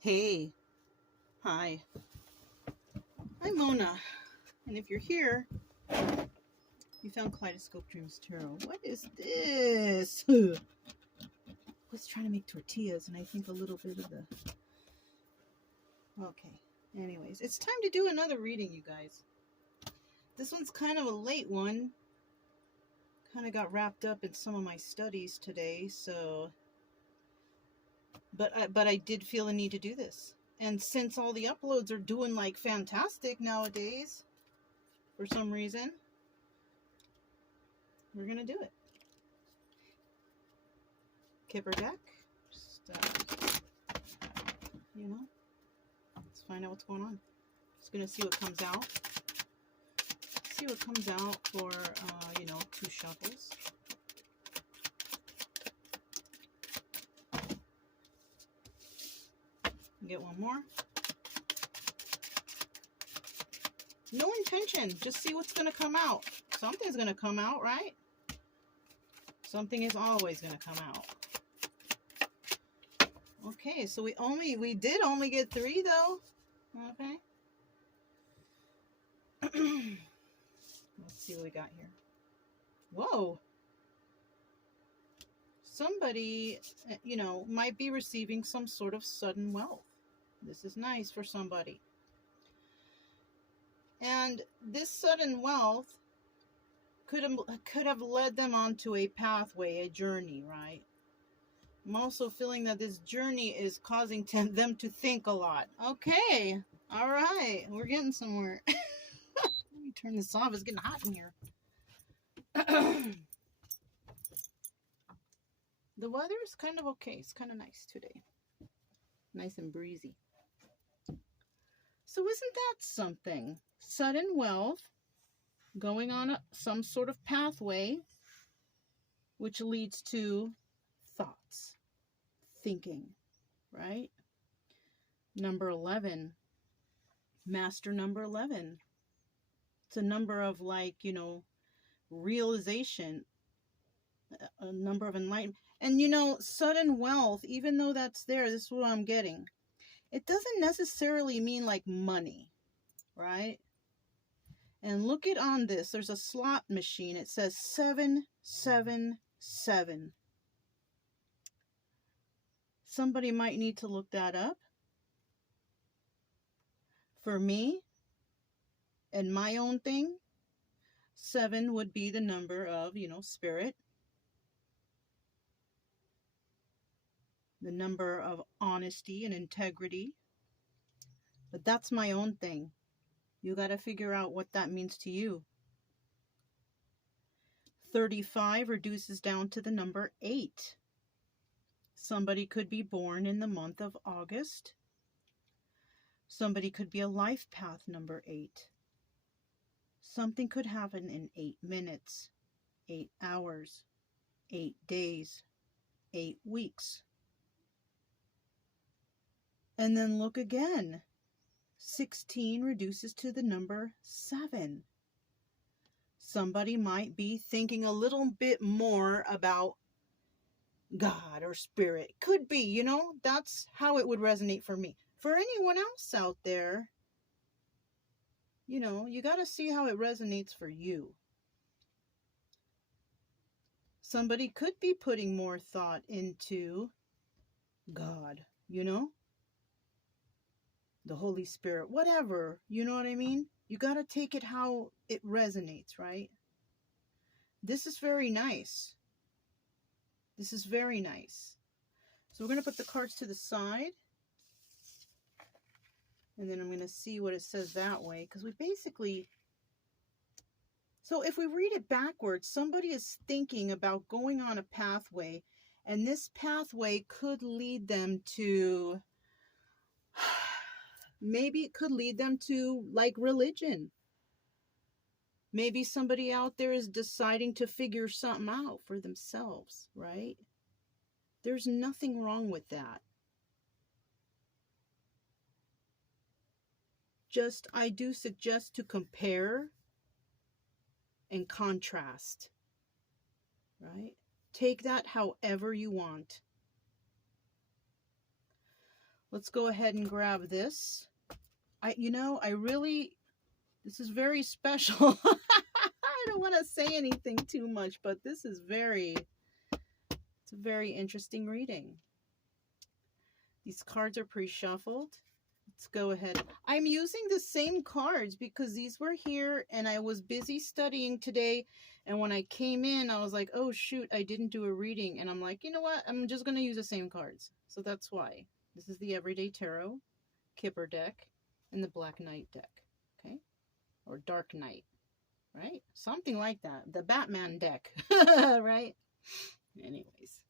Hey, hi, I'm Mona, and if you're here, you found Kaleidoscope Dreams Tarot. What is this? I was trying to make tortillas, and I think a little bit of the... Okay, anyways, it's time to do another reading, you guys. This one's kind of a late one. Kind of got wrapped up in some of my studies today, so... But I did feel a need to do this. And since all the uploads are doing, like, fantastic nowadays, for some reason, we're gonna do it. Kipper deck. Just, let's find out what's going on. Just gonna see what comes out. See what comes out for, 2 shuffles. Get one more. No intention. Just see what's gonna come out. Something's gonna come out, right? Something is always gonna come out. Okay, so we did only get 3 though. Okay. Let's see what we got here. Whoa. Somebody, might be receiving some sort of sudden wealth. This is nice for somebody. And this sudden wealth could have led them onto a pathway, a journey, right? I'm also feeling that this journey is causing them to think a lot. Okay, all right, we're getting somewhere. Let me turn this off. It's getting hot in here. The weather is kind of okay. It's kind of nice today. Nice and breezy. So isn't that something? Sudden wealth, going on some sort of pathway, which leads to thoughts, thinking, right? Number 11, master number 11. It's a number of, realization, a number of enlightenment. And, sudden wealth, even though that's there, this is what I'm getting. It doesn't necessarily mean like money, right? And look it on this. There's a slot machine. It says 777. Somebody might need to look that up. For me, and my own thing, 7 would be the number of, spirit. The number of honesty and integrity. But that's my own thing. You got to figure out what that means to you. 35 reduces down to the number 8. Somebody could be born in the month of August. Somebody could be a life path number 8. Something could happen in 8 minutes, 8 hours, 8 days, 8 weeks. And then look again. 16 reduces to the number 7. Somebody might be thinking a little bit more about God or spirit. Could be, that's how it would resonate for me. For anyone else out there, you got to see how it resonates for you. Somebody could be putting more thought into God, the Holy Spirit, whatever, you know what I mean? You got to take it how it resonates, right? This is very nice. This is very nice. So we're going to put the cards to the side. And then I'm going to see what it says that way. Because we basically... So if we read it backwards, somebody is thinking about going on a pathway. And this pathway could lead them to... Maybe it could lead them to, like, religion. Maybe somebody out there is deciding to figure something out for themselves, right? There's nothing wrong with that. Just, I do suggest to compare and contrast, right? Take that however you want. Let's go ahead and grab this. This is very special. I don't want to say anything too much, but it's a very interesting reading. These cards are pre-shuffled. Let's go ahead. I'm using the same cards because these were here and I was busy studying today. And when I came in, I was like, oh shoot, I didn't do a reading. And I'm like, you know what? I'm just going to use the same cards. So that's why. This is the Everyday Tarot, Kipper deck, and the Black Knight deck. Okay? Or Dark Knight. Right? Something like that. The Batman deck. Right? Anyways.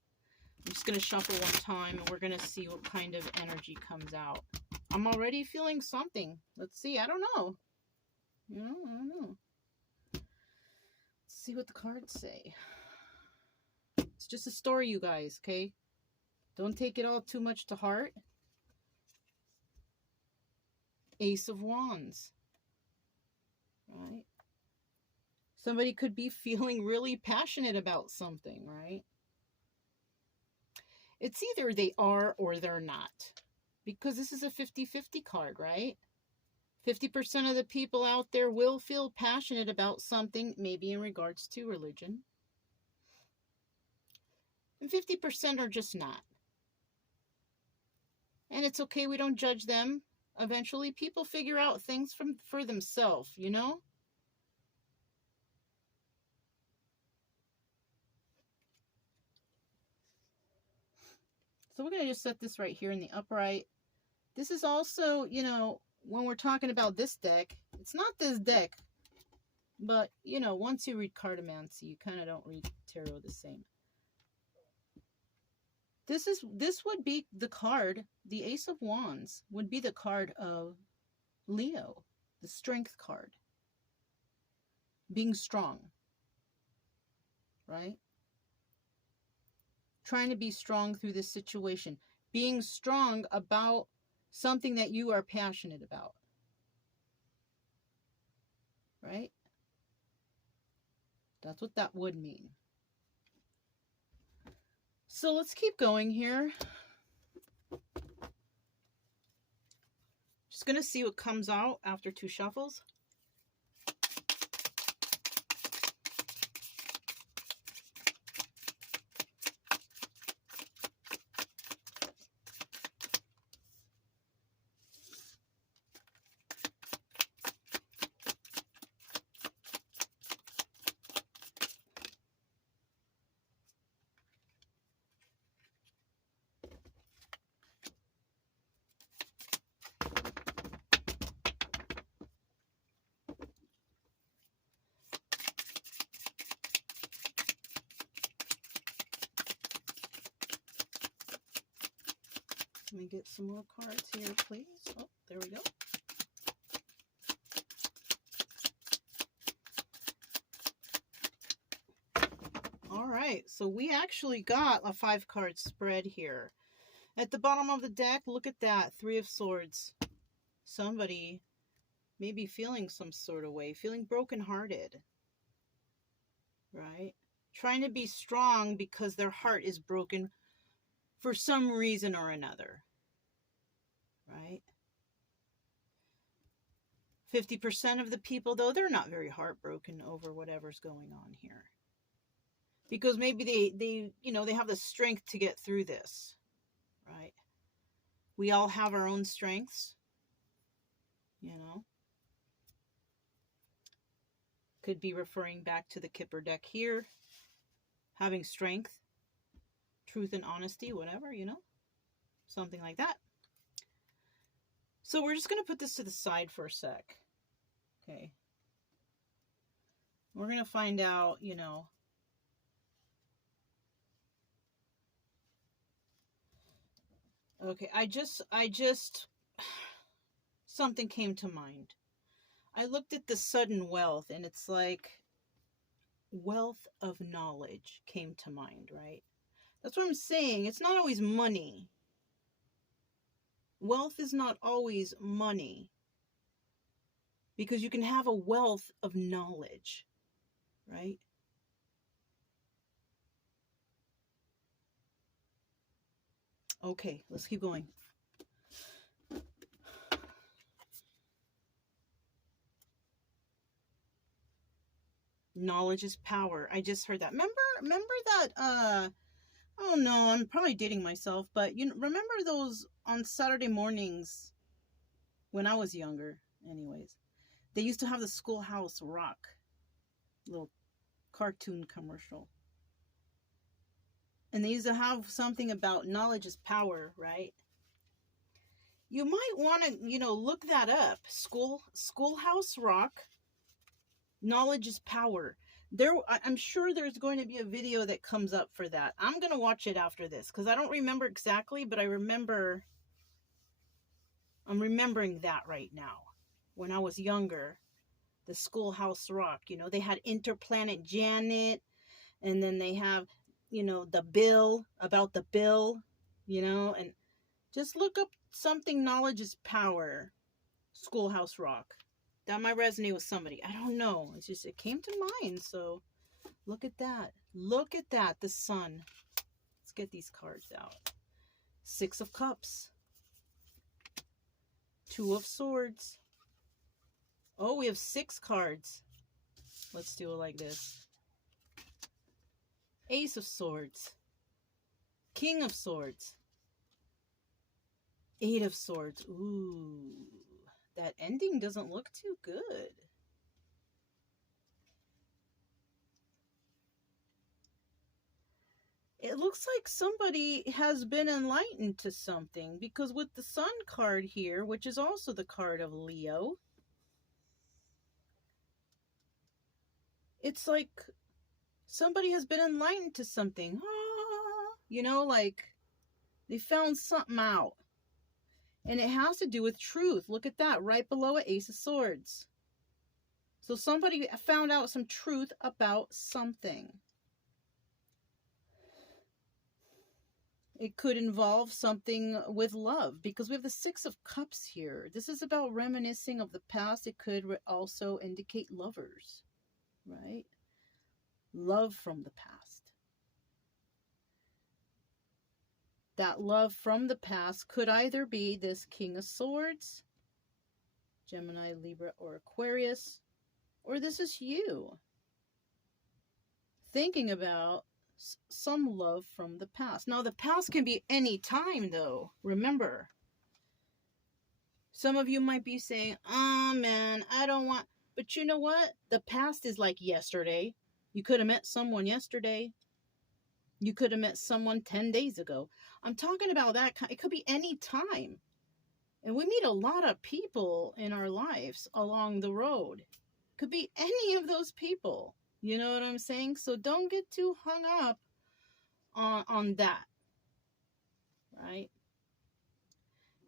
I'm just going to shuffle one time and we're going to see what kind of energy comes out. I'm already feeling something. Let's see. I don't know. I don't know. Let's see what the cards say. It's just a story, you guys, okay? Don't take it all too much to heart. Ace of Wands. Right? Somebody could be feeling really passionate about something, right? It's either they are or they're not. Because this is a 50-50 card, right? 50% of the people out there will feel passionate about something, maybe in regards to religion. And 50% are just not. And it's okay, we don't judge them. Eventually, people figure out things for themselves, you know? So we're going to just set this right here in the upright. This is also, you know, when we're talking about this deck, it's not this deck, but, you know, once you read cartomancy, you kind of don't read tarot the same. This would be the card, the Ace of Wands would be the card of Leo, the strength card. Being strong, right? Trying to be strong through this situation. Being strong about something that you are passionate about. Right? That's what that would mean. So let's keep going here. Just going to see what comes out after 2 shuffles. Let me get some more cards here, please. Oh, there we go. All right, so we actually got a 5-card spread here. At the bottom of the deck, look at that, 3 of Swords. Somebody may be feeling some sort of way, feeling brokenhearted, right? Trying to be strong because their heart is broken for some reason or another, right? 50% of the people, though, they're not very heartbroken over whatever's going on here. Because maybe they have the strength to get through this, right? We all have our own strengths, you know. Could be referring back to the Kipper deck here. Having strength, truth and honesty, whatever, you know. Something like that. So we're just going to put this to the side for a sec. Okay. We're going to find out, you know. Okay, I just, something came to mind. I looked at the sudden wealth, and it's like, wealth of knowledge came to mind, right? That's what I'm saying. It's not always money. Wealth is not always money. Because you can have a wealth of knowledge, right? Okay, let's keep going. Knowledge is power. I just heard that. Remember that, oh no, I'm probably dating myself, but you know, remember those on Saturday mornings when I was younger, anyways, they used to have the Schoolhouse Rock little cartoon commercial. And they used to have something about knowledge is power, right? You might want to, you know, look that up. Schoolhouse Rock, knowledge is power. I'm sure there's going to be a video that comes up for that. I'm going to watch it after this because I don't remember exactly, but I'm remembering that right now. When I was younger, the Schoolhouse Rock, you know, they had Interplanet Janet, and then they have, you know, the bill, about the bill, you know, and just look up something, knowledge is power, Schoolhouse Rock. That might resonate with somebody. I don't know. It's just, it came to mind. So look at that. Look at that. The sun. Let's get these cards out. Six of Cups. Two of Swords. Oh, we have 6 cards. Let's do it like this. Ace of Swords. King of Swords. 8 of Swords. Ooh. That ending doesn't look too good. It looks like somebody has been enlightened to something, because with the Sun card here, which is also the card of Leo, it's like somebody has been enlightened to something. You know, like they found something out. And it has to do with truth. Look at that, right below it, Ace of Swords. So somebody found out some truth about something. It could involve something with love, because we have the 6 of Cups here. This is about reminiscing of the past. It could also indicate lovers, right? Love from the past. That love from the past could either be this King of Swords, Gemini, Libra, or Aquarius, or this is you thinking about some love from the past. Now, the past can be any time, though. Remember, some of you might be saying, oh, man, I don't want... But you know what? The past is like yesterday. You could have met someone yesterday. You could have met someone 10 days ago. I'm talking about that. It could be any time. And we meet a lot of people in our lives along the road. Could be any of those people. You know what I'm saying? So don't get too hung up on that. Right?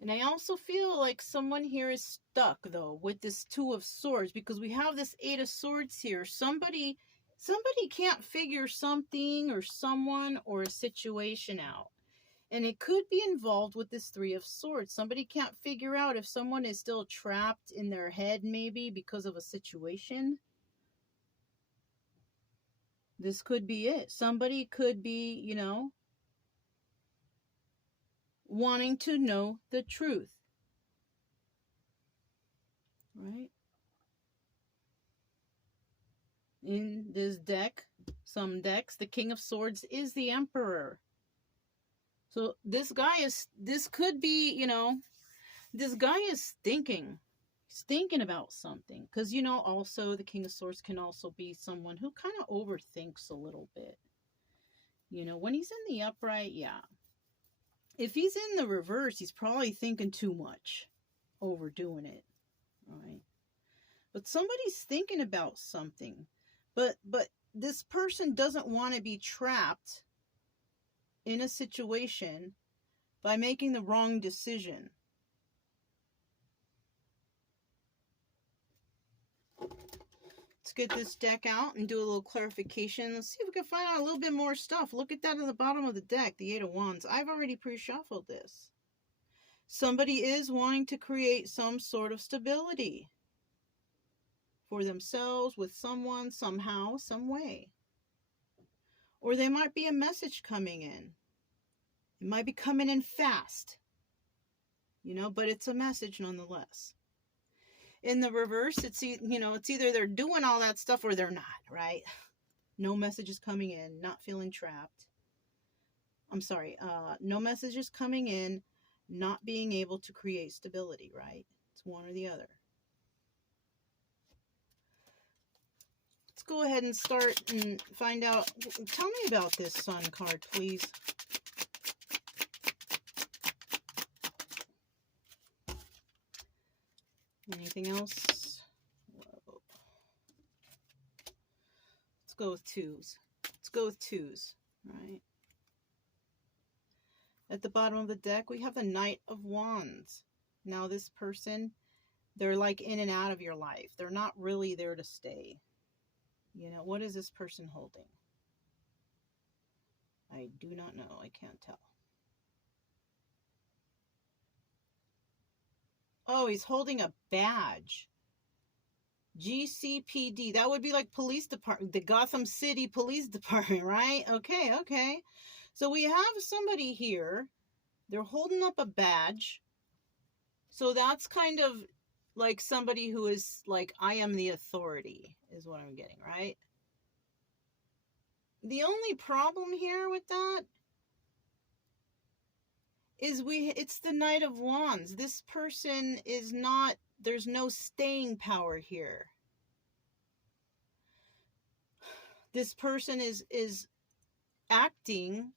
And I also feel like someone here is stuck, though, with this 2 of Swords, because we have this 8 of Swords here. Somebody can't figure something or someone or a situation out. And it could be involved with this 3 of Swords. Somebody can't figure out if someone is still trapped in their head, maybe because of a situation. This could be it. Somebody could be, you know, wanting to know the truth. Right? In this deck, some decks, the King of Swords is the Emperor. So this could be, you know, this guy is thinking. He's thinking about something. Because, you know, also the King of Swords can also be someone who kind of overthinks a little bit. You know, when he's in the upright, yeah. If he's in the reverse, he's probably thinking too much. Overdoing it. Right? But somebody's thinking about something. But this person doesn't want to be trapped in a situation by making the wrong decision. Let's get this deck out and do a little clarification. Let's see if we can find out a little bit more stuff. Look at that at the bottom of the deck, the 8 of Wands. I've already pre-shuffled this. Somebody is wanting to create some sort of stability for themselves, with someone, somehow, some way. Or there might be a message coming in. It might be coming in fast, you know, but it's a message nonetheless. In the reverse, it's, you know, it's either they're doing all that stuff or they're not, right? No messages coming in, not feeling trapped. I'm sorry, no messages coming in, not being able to create stability, right? It's one or the other. Let's go ahead and start and find out. Tell me about this Sun card, please. Anything else? Whoa. Let's go with twos. Let's go with twos, right? At the bottom of the deck, we have the Knight of Wands. Now this person, they're like in and out of your life. They're not really there to stay. You know, what is this person holding? I do not know. I can't tell. Oh, he's holding a badge. GCPD. That would be like police department, the Gotham City Police Department, right? Okay, okay. So we have somebody here. They're holding up a badge. So that's kind of like somebody who is like, I am the authority, is what I'm getting, right? The only problem here with that is it's the Knight of Wands. This person is not, there's no staying power here. This person is acting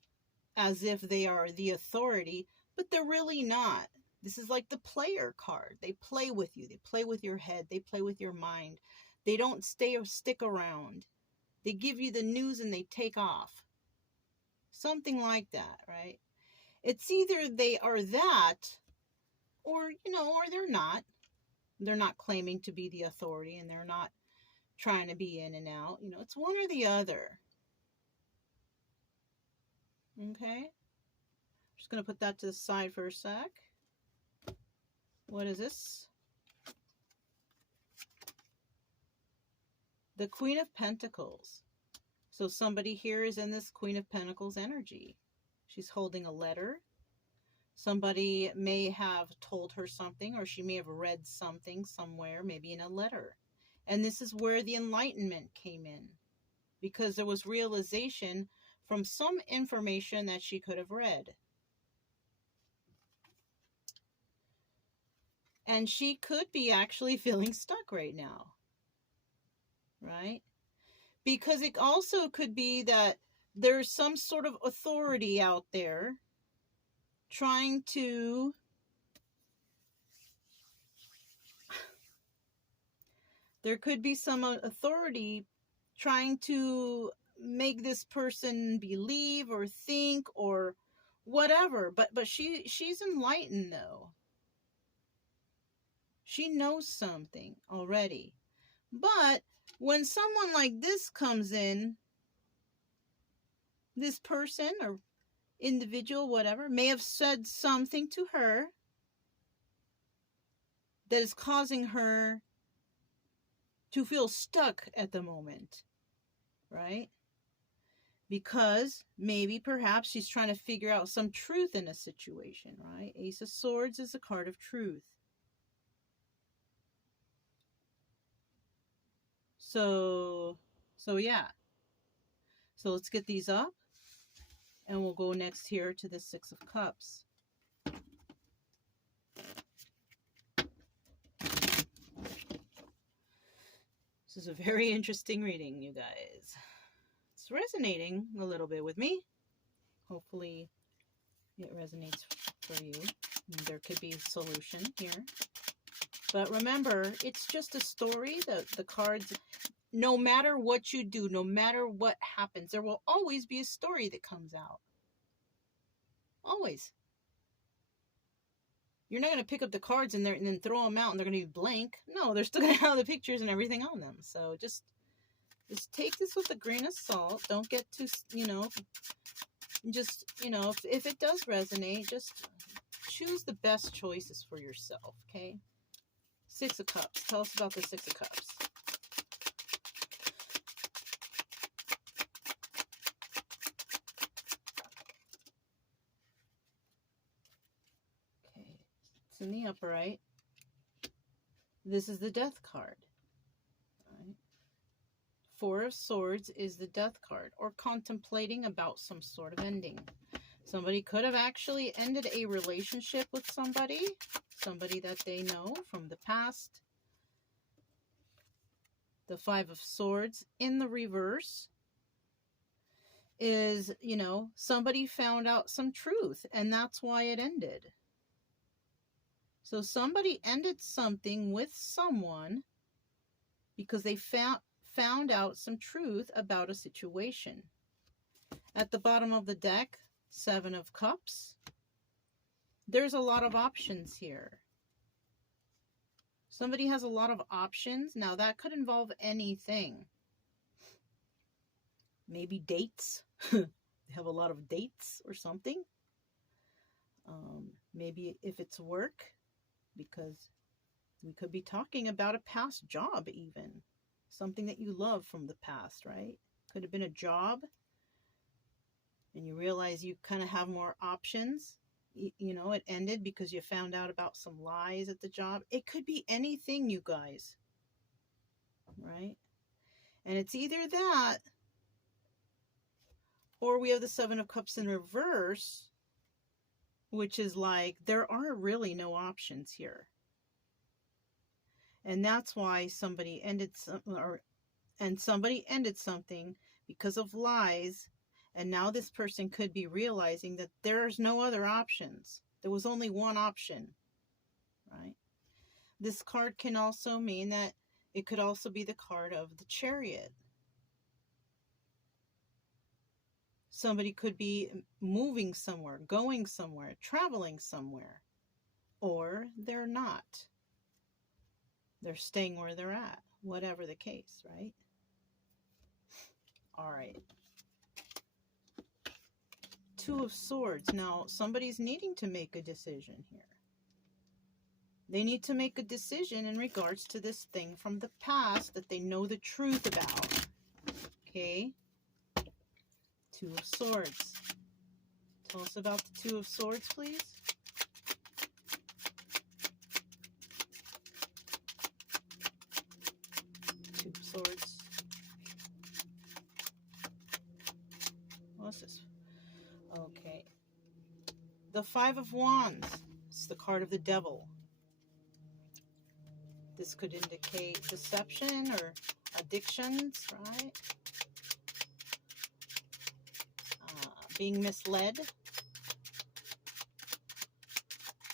as if they are the authority, but they're really not. This is like the player card. They play with you. They play with your head. They play with your mind. They don't stay or stick around. They give you the news and they take off. Something like that, right? It's either they are that, or, you know, or they're not. They're not claiming to be the authority, and they're not trying to be in and out. You know, it's one or the other. Okay? Just going to put that to the side for a sec. What is this? The Queen of Pentacles. So somebody here is in this Queen of Pentacles energy. She's holding a letter. Somebody may have told her something, or she may have read something somewhere, maybe in a letter. And this is where the enlightenment came in, because there was realization from some information that she could have read. And she could be actually feeling stuck right now, right? Because it also could be that there's some sort of authority out there trying to there could be some authority trying to make this person believe or think or whatever. But she's enlightened, though. She knows something already. But when someone like this comes in, this person or individual, whatever, may have said something to her that is causing her to feel stuck at the moment, right? Because maybe perhaps she's trying to figure out some truth in a situation, right? Ace of Swords is a card of truth. So yeah. So let's get these up. And we'll go next here to the Six of Cups. This is a very interesting reading, you guys. It's resonating a little bit with me. Hopefully it resonates for you. There could be a solution here. But remember, it's just a story. The cards, no matter what you do, no matter what happens, there will always be a story that comes out. Always. You're not going to pick up the cards and then throw them out and they're going to be blank. No, they're still going to have the pictures and everything on them. So just take this with a grain of salt. Don't get too, just, if it does resonate, just choose the best choices for yourself, okay? Six of Cups. Tell us about the Six of Cups. Okay, it's in the upright. This is the Death card. Right? Four of Swords is the Death card, or contemplating about some sort of ending. Somebody could have actually ended a relationship with somebody that they know from the past. The Five of Swords in the reverse is, you know, somebody found out some truth and that's why it ended. So somebody ended something with someone because they found out some truth about a situation. At the bottom of the deck, Seven of Cups. There's a lot of options here. Somebody has a lot of options. Now that could involve anything. Maybe dates. They have a lot of dates or something. Maybe if it's work, because we could be talking about a past job even. Something that you love from the past, right? Could have been a job and you realize you kind of have more options. You know, it ended because you found out about some lies at the job. It could be anything, you guys. Right? And it's either that, or we have the Seven of Cups in reverse, which is like, there are really no options here. And that's why somebody ended somebody ended something because of lies. And now this person could be realizing that there's no other options. There was only one option, right? This card can also mean that it could also be the card of the Chariot. Somebody could be moving somewhere, going somewhere, traveling somewhere, or they're not. They're staying where they're at, whatever the case, right? All right. Two of Swords. Now, somebody's needing to make a decision here. They need to make a decision in regards to this thing from the past that they know the truth about. Okay? Two of Swords. Tell us about the Two of Swords, please. Two of Swords. What's this? Okay. The Five of Wands. It's the card of the Devil. This could indicate deception or addictions, right? Being misled.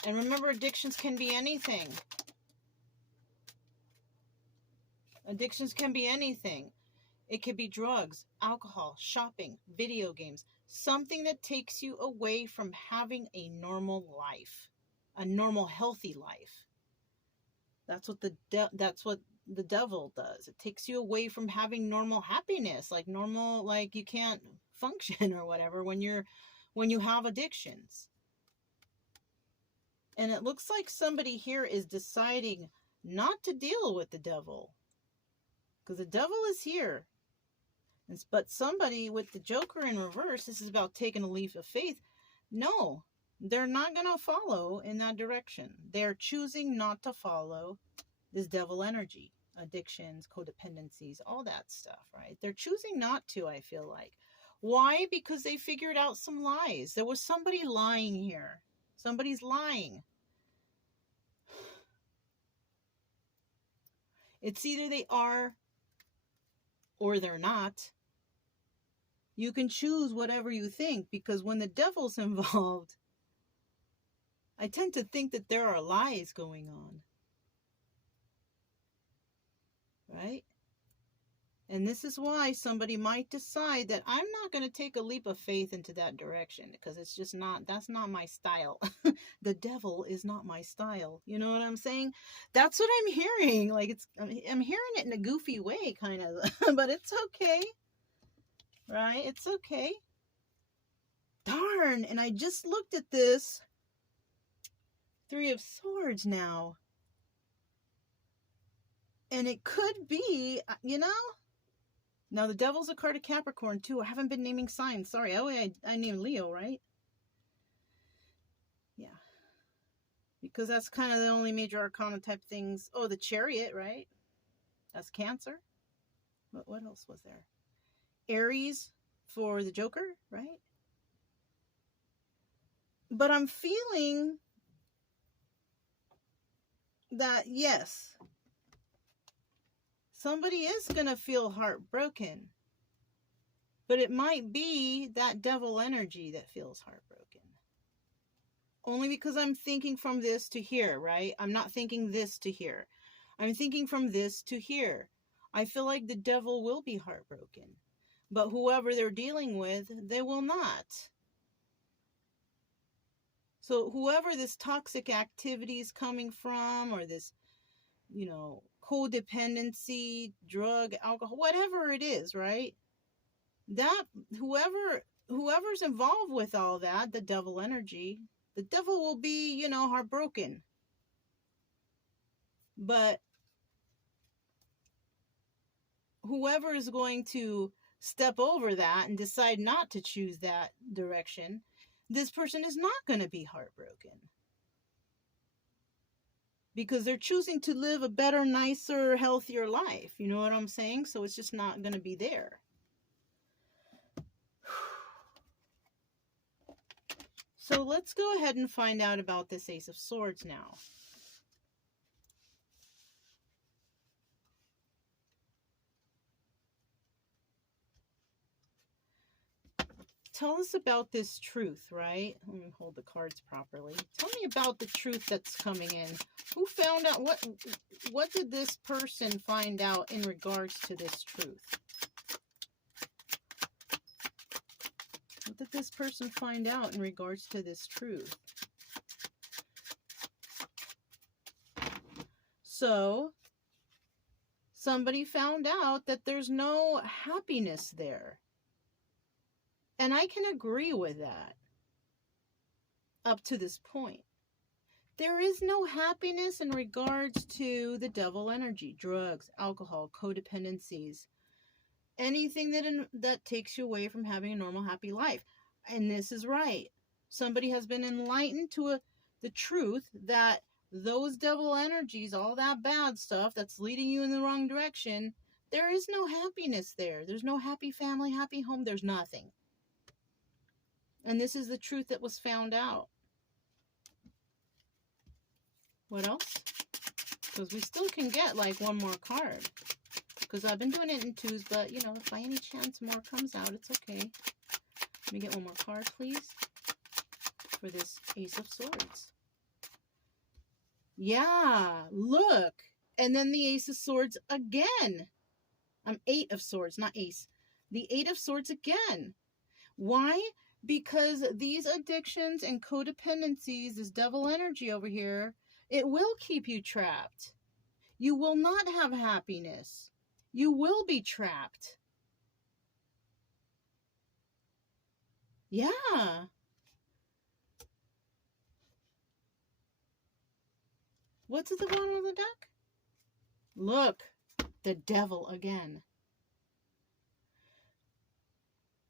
And remember, addictions can be anything. Addictions can be anything. It could be drugs, alcohol, shopping, video games. Something that takes you away from having a normal life. A normal, healthy life. That's what the devil does. It takes you away from having normal happiness. Like normal, like you can't function or whatever when you have addictions. And it looks like somebody here is deciding not to deal with the devil. Because the devil is here. But somebody with the Joker in reverse, this is about taking a leap of faith. No, they're not going to follow in that direction. They're choosing not to follow this devil energy. Addictions, codependencies, all that stuff, right? They're choosing not to, I feel like. Why? Because they figured out some lies. There was somebody lying here. Somebody's lying. It's either they are or they're not. You can choose whatever you think, because when the devil's involved, I tend to think that there are lies going on. Right? And this is why somebody might decide that I'm not going to take a leap of faith into that direction, because it's just not, that's not my style. The devil is not my style. You know what I'm saying? That's what I'm hearing. Like I'm hearing it in a goofy way, kind of, but it's okay. Right? It's okay. Darn. And I just looked at this. Three of Swords now. And it could be, you know, now the devil's a card of Capricorn too. I haven't been naming signs. Sorry. Oh, I named Leo, right? Yeah. because that's kind of the only major arcana type things. Oh, the Chariot, right? That's Cancer. What else was there? Aries for the Joker, right? But I'm feeling that, yes, somebody is going to feel heartbroken. But it might be that devil energy that feels heartbroken. Only because I'm thinking from this to here, right? I'm not thinking this to here. I'm thinking from this to here. I feel like the devil will be heartbroken. But whoever they're dealing with, they will not. So whoever this toxic activity is coming from, or this, codependency, drug, alcohol, whatever it is, right? That whoever's involved with all that, the devil energy, the devil will be, heartbroken. But whoever is going to step over that and decide not to choose that direction, this person is not going to be heartbroken. Because they're choosing to live a better, nicer, healthier life. You know what I'm saying? So it's just not going to be there. So let's go ahead and find out about this Ace of Swords now. Tell us about this truth, right? Let me hold the cards properly. Tell me about the truth that's coming in. Who found out, what did this person find out in regards to this truth? What did this person find out in regards to this truth? So, somebody found out that there's no happiness there. And I can agree with that up to this point. There is no happiness in regards to the devil energy, drugs, alcohol, codependencies, anything that takes you away from having a normal, happy life. And this is right. Somebody has been enlightened to the truth that those devil energies, all that bad stuff that's leading you in the wrong direction, there is no happiness there. There's no happy family, happy home. There's nothing. And this is the truth that was found out. What else? Because we still can get like one more card. Because I've been doing it in twos, but if by any chance more comes out, it's okay. Let me get one more card, please. For this Ace of Swords. Yeah, look. And then the Ace of Swords again. Eight of Swords, not Ace. The Eight of Swords again. Why? Because these addictions and codependencies, this devil energy over here, it will keep you trapped. You will not have happiness. You will be trapped. Yeah. What's at the bottom of the deck? Look, the devil again.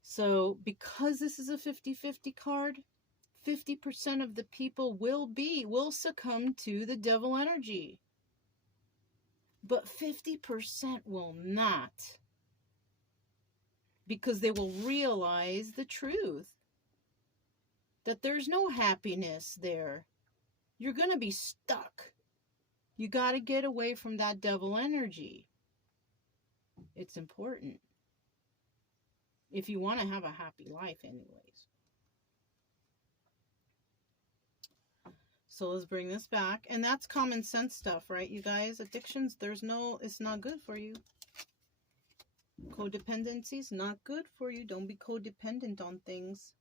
So, because this is a 50-50 card, 50% of the people will succumb to the devil energy. But 50% will not. Because they will realize the truth. That there's no happiness there. You're going to be stuck. You got to get away from that devil energy. It's important. If you want to have a happy life anyways. So let's bring this back. And that's common sense stuff, right, you guys? Addictions, it's not good for you. Codependency is not good for you. Don't be codependent on things.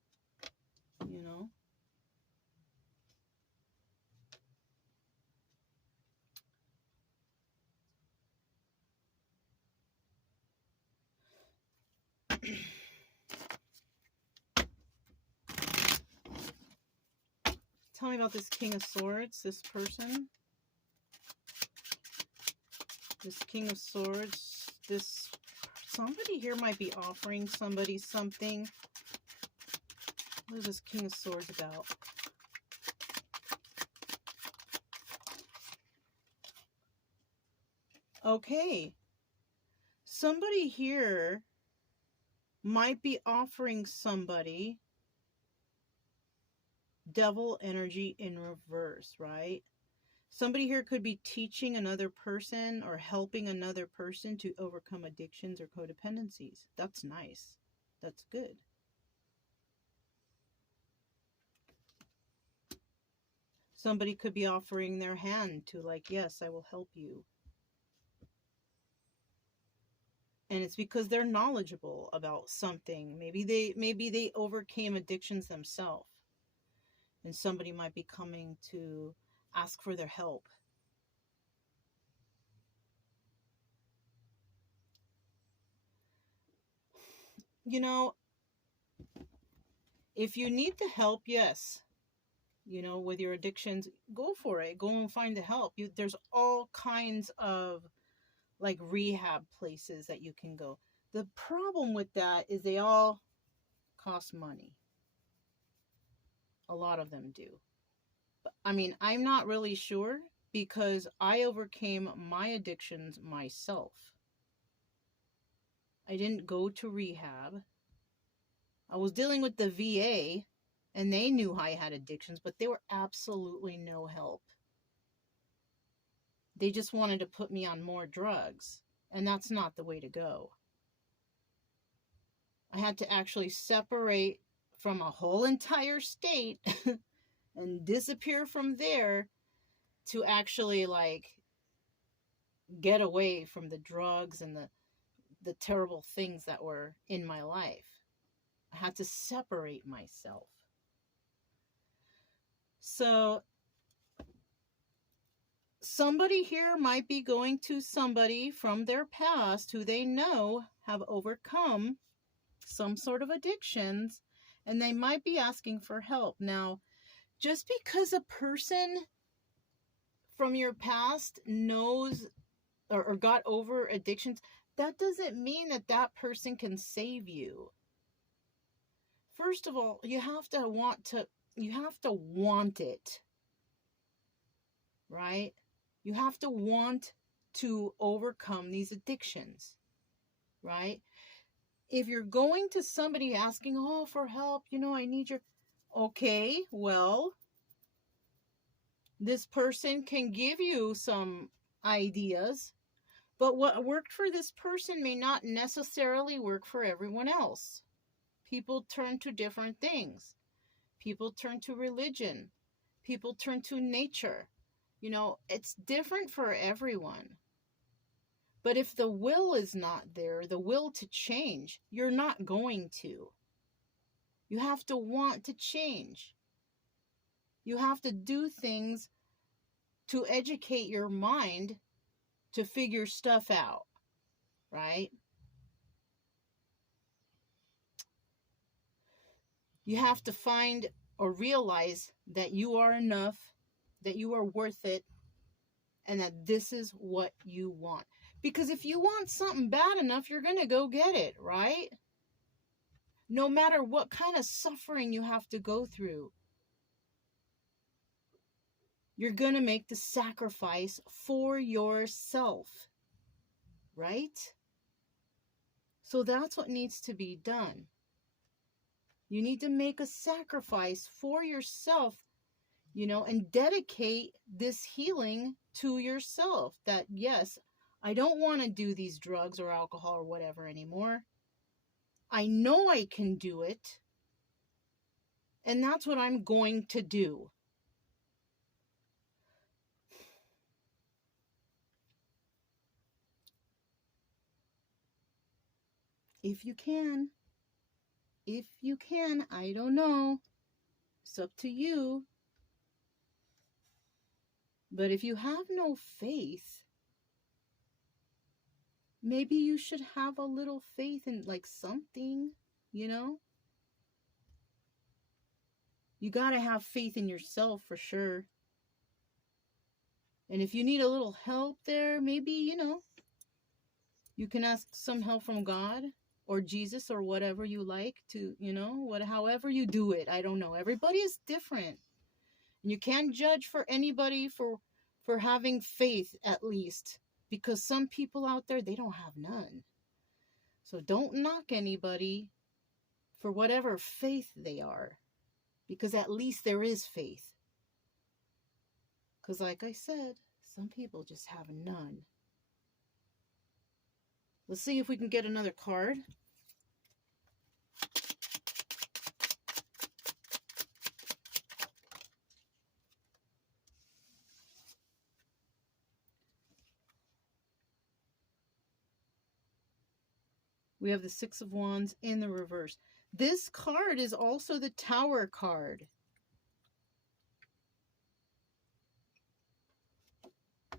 Tell me about this King of Swords, this person. This King of Swords, somebody here might be offering somebody something. What is this King of Swords about? Okay. Somebody here might be offering somebody devil energy in reverse, right? Somebody here could be teaching another person or helping another person to overcome addictions or codependencies. That's nice. That's good. Somebody could be offering their hand to, like, yes, I will help you. And it's because they're knowledgeable about something. Maybe they overcame addictions themselves. And somebody might be coming to ask for their help. You know, if you need the help, yes, you know, with your addictions, go for it. Go and find the help. There's all kinds of like rehab places that you can go. The problem with that is they all cost money. A lot of them do. But, I mean, I'm not really sure because I overcame my addictions myself. I didn't go to rehab. I was dealing with the VA and they knew I had addictions, but they were absolutely no help. They just wanted to put me on more drugs, and that's not the way to go. I had to actually separate from a whole entire state and disappear from there to actually like get away from the drugs and the terrible things that were in my life. I had to separate myself. So somebody here might be going to somebody from their past who they know have overcome some sort of addictions, and they might be asking for help. Now, just because a person from your past knows or got over addictions, that doesn't mean that that person can save you. First of all, you have to want it, right? You have to want to overcome these addictions, right? If you're going to somebody asking, oh, for help, you know, I need your, okay, well, this person can give you some ideas, but what worked for this person may not necessarily work for everyone else. People turn to different things. People turn to religion. People turn to nature. You know, it's different for everyone. But if the will is not there, the will to change, you're not going to. You have to want to change. You have to do things to educate your mind to figure stuff out, right? You have to find or realize that you are enough, that you are worth it, and that this is what you want. Because if you want something bad enough, you're going to go get it, right? No matter what kind of suffering you have to go through, you're going to make the sacrifice for yourself, right? So that's what needs to be done. You need to make a sacrifice for yourself, you know, and dedicate this healing to yourself. That, yes, I don't want to do these drugs or alcohol or whatever anymore. I know I can do it. And that's what I'm going to do. If you can. If you can, I don't know. It's up to you. But if you have no faith, maybe you should have a little faith in like something, you know? You gotta have faith in yourself for sure. And if you need a little help there, maybe, you know, you can ask some help from God or Jesus or whatever you like to, you know, however you do it. I don't know. Everybody is different. And you can't judge for anybody for having faith, at least. Because some people out there, they don't have none. So don't knock anybody for whatever faith they are, because at least there is faith. Because like I said, some people just have none. Let's see if we can get another card. We have the Six of Wands in the reverse. This card is also the Tower card.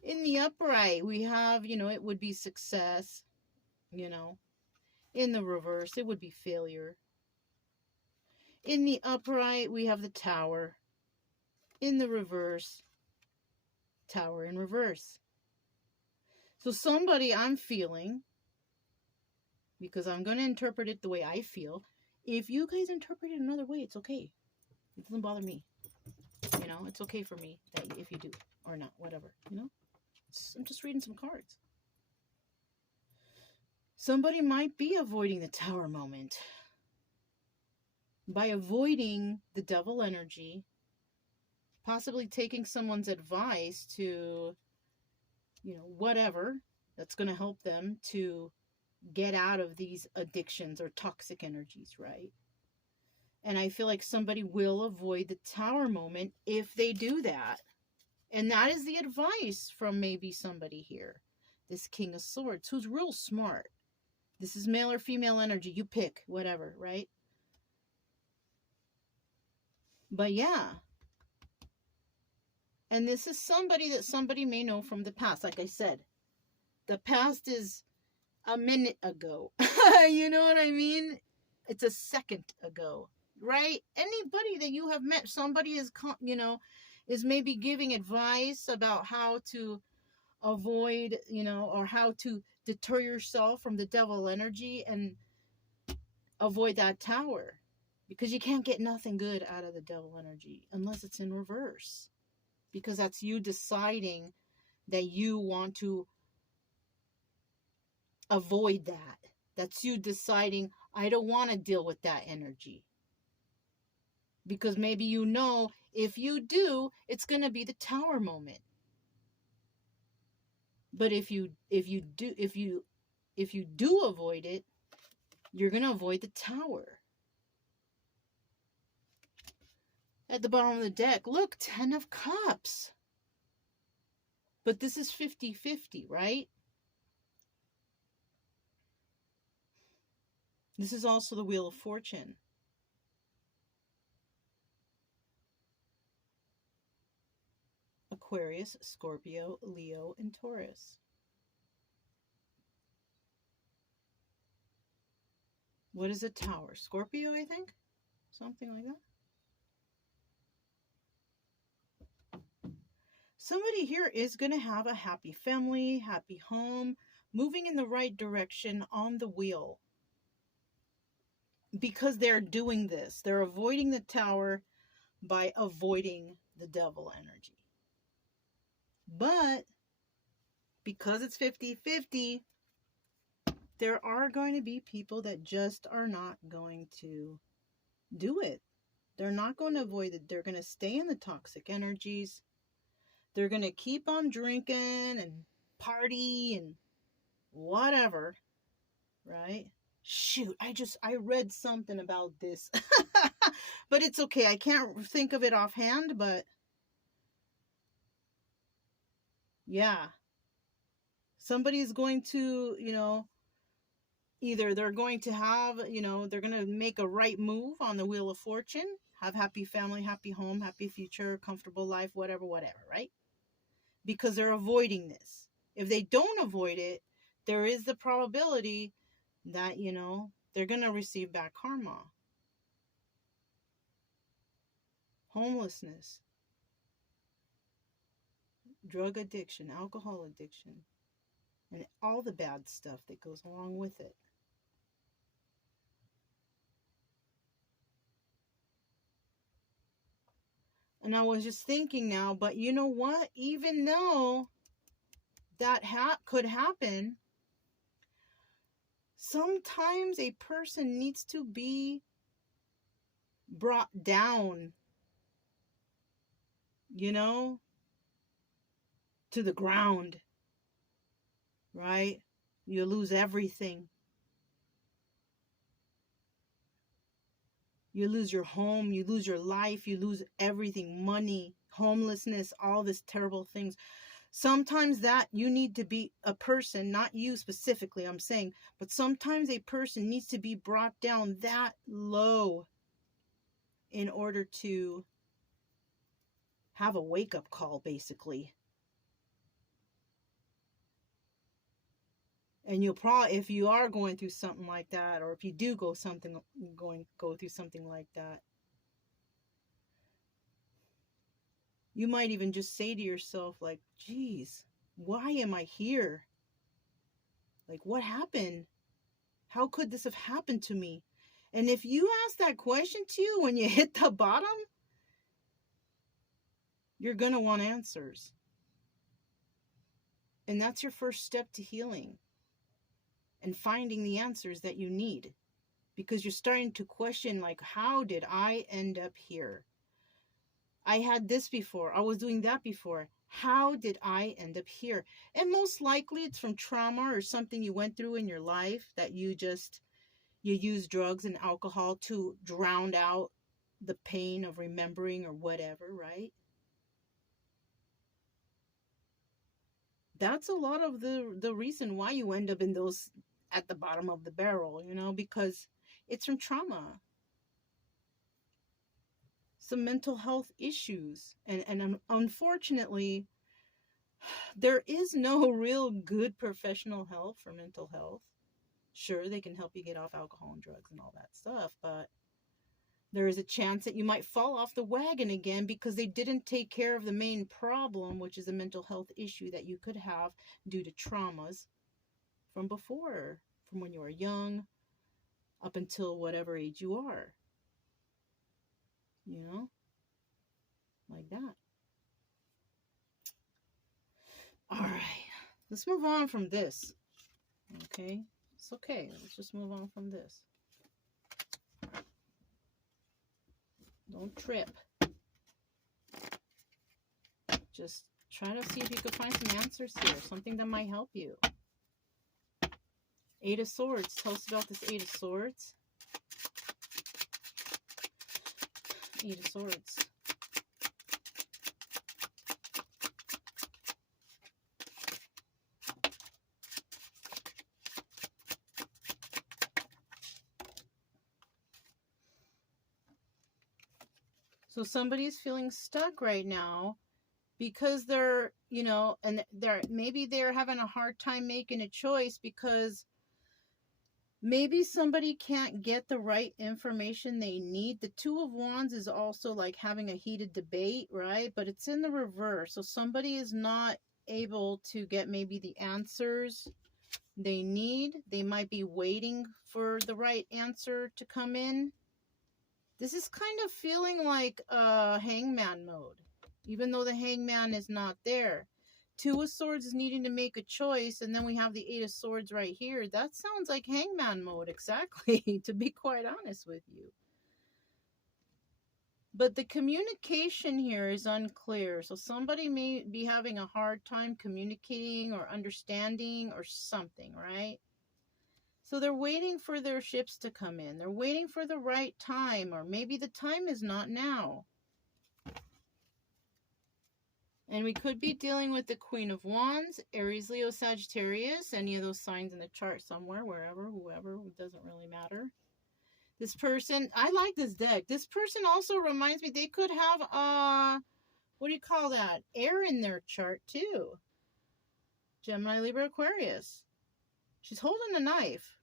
In the upright, we have, it would be success, In the reverse, it would be failure. In the upright, we have the Tower. In the reverse, Tower in reverse. So somebody, I'm feeling, because I'm going to interpret it the way I feel. If you guys interpret it another way, it's okay. It doesn't bother me. It's okay for me that if you do or not, whatever, I'm just reading some cards. Somebody might be avoiding the Tower moment. By avoiding the devil energy, possibly taking someone's advice to, whatever, that's going to help them to get out of these addictions or toxic energies, right? And I feel like somebody will avoid the Tower moment if they do that. And that is the advice from maybe somebody here. This King of Swords, who's real smart. This is male or female energy. You pick, whatever, right? But yeah. And this is somebody that somebody may know from the past. Like I said, the past is a minute ago. You know what I mean? It's a second ago, right? Anybody that you have met, somebody is, is maybe giving advice about how to avoid, or how to deter yourself from the devil energy and avoid that Tower. Because you can't get nothing good out of the devil energy unless it's in reverse. Because that's you deciding that you want to avoid that. That's you deciding, I don't want to deal with that energy. Because maybe if you do, it's going to be the Tower moment. But if you do avoid it, you're going to avoid the Tower. At the bottom of the deck, look, 10 of Cups. But this is 50-50, right? This is also the Wheel of Fortune. Aquarius, Scorpio, Leo, and Taurus. What is a Tower? Scorpio, I think? Something like that. Somebody here is going to have a happy family, happy home, moving in the right direction on the wheel. Because they're doing this. They're avoiding the Tower by avoiding the devil energy. But because it's 50-50, there are going to be people that just are not going to do it. They're not going to avoid it. They're going to stay in the toxic energies. They're going to keep on drinking and party and whatever, right? Shoot, I read something about this. But it's okay. I can't think of it offhand, but yeah. Somebody's going to, either they're going to have, they're going to make a right move on the Wheel of Fortune, have happy family, happy home, happy future, comfortable life, whatever, right? Because they're avoiding this. If they don't avoid it, there is the probability that, they're going to receive back karma. Homelessness, drug addiction, alcohol addiction, and all the bad stuff that goes along with it. And I was just thinking now, but you know what? Even though that could happen, sometimes a person needs to be brought down, you know, to the ground, right? You lose everything. You lose your home, you lose your life, you lose everything, money, homelessness, all these terrible things. Sometimes that you need to be a person, not you specifically, I'm saying, but sometimes a person needs to be brought down that low in order to have a wake-up call, basically. And you'll probably, if you are going through something like that, or if you do go through something like that, you might even just say to yourself, like, geez, why am I here? Like, what happened? How could this have happened to me? And if you ask that question to you when you hit the bottom, you're going to want answers. And that's your first step to healing and finding the answers that you need. Because you're starting to question, like, how did I end up here? I had this before. I was doing that before. How did I end up here? And most likely it's from trauma or something you went through in your life that you use drugs and alcohol to drown out the pain of remembering or whatever, right? That's a lot of the reason why you end up in those at the bottom of the barrel, you know, because it's from trauma. Some mental health issues. And unfortunately, there is no real good professional help for mental health. Sure, they can help you get off alcohol and drugs and all that stuff, but there is a chance that you might fall off the wagon again because they didn't take care of the main problem, which is a mental health issue that you could have due to traumas from before, from when you were young up until whatever age you are. You know? Like that. All right. Let's move on from this. Okay? It's okay. Let's just move on from this. Don't trip. Just try to see if you can find some answers here. Something that might help you. Eight of Swords. Tell us about this Eight of Swords. Eight of Swords. So somebody's feeling stuck right now because they're, you know, and maybe they're having a hard time making a choice because maybe somebody can't get the right information they need. The Two of Wands is also like having a heated debate, right? But it's in the reverse. So somebody is not able to get maybe the answers they need. They might be waiting for the right answer to come in. This is kind of feeling like hangman mode, even though the hangman is not there. Two of Swords is needing to make a choice, and then we have the Eight of Swords right here. That sounds like hangman mode, exactly, to be quite honest with you. But the communication here is unclear. So somebody may be having a hard time communicating or understanding or something, right? So they're waiting for their ships to come in. They're waiting for the right time, or maybe the time is not now. And we could be dealing with the Queen of Wands, Aries, Leo, Sagittarius, any of those signs in the chart somewhere, wherever, whoever, it doesn't really matter. This person, I like this deck. This person also reminds me they could have, what do you call that? Air in their chart too. Gemini, Libra, Aquarius. She's holding a knife.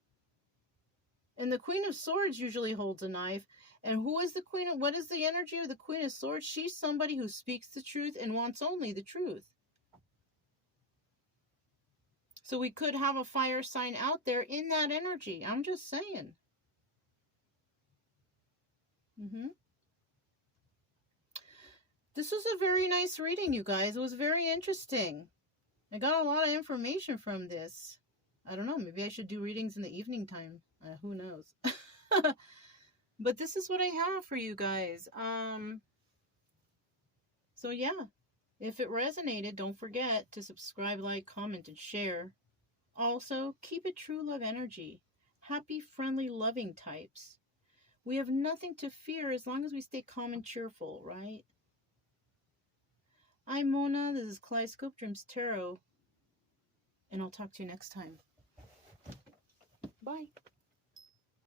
And the Queen of Swords usually holds a knife. And who is the Queen of, what is the energy of the Queen of Swords? She's somebody who speaks the truth and wants only the truth. So we could have a fire sign out there in that energy. I'm just saying. This was a very nice reading, you guys. It was very interesting. I got a lot of information from this. I don't know, maybe I should do readings in the evening time. Who knows? But this is what I have for you guys. So yeah, if it resonated, don't forget to subscribe, like, comment, and share. Also, keep it true love energy. Happy, friendly, loving types. We have nothing to fear as long as we stay calm and cheerful, right? I'm Mona. This is Kaleidoscope Dreams Tarot. And I'll talk to you next time. Bye.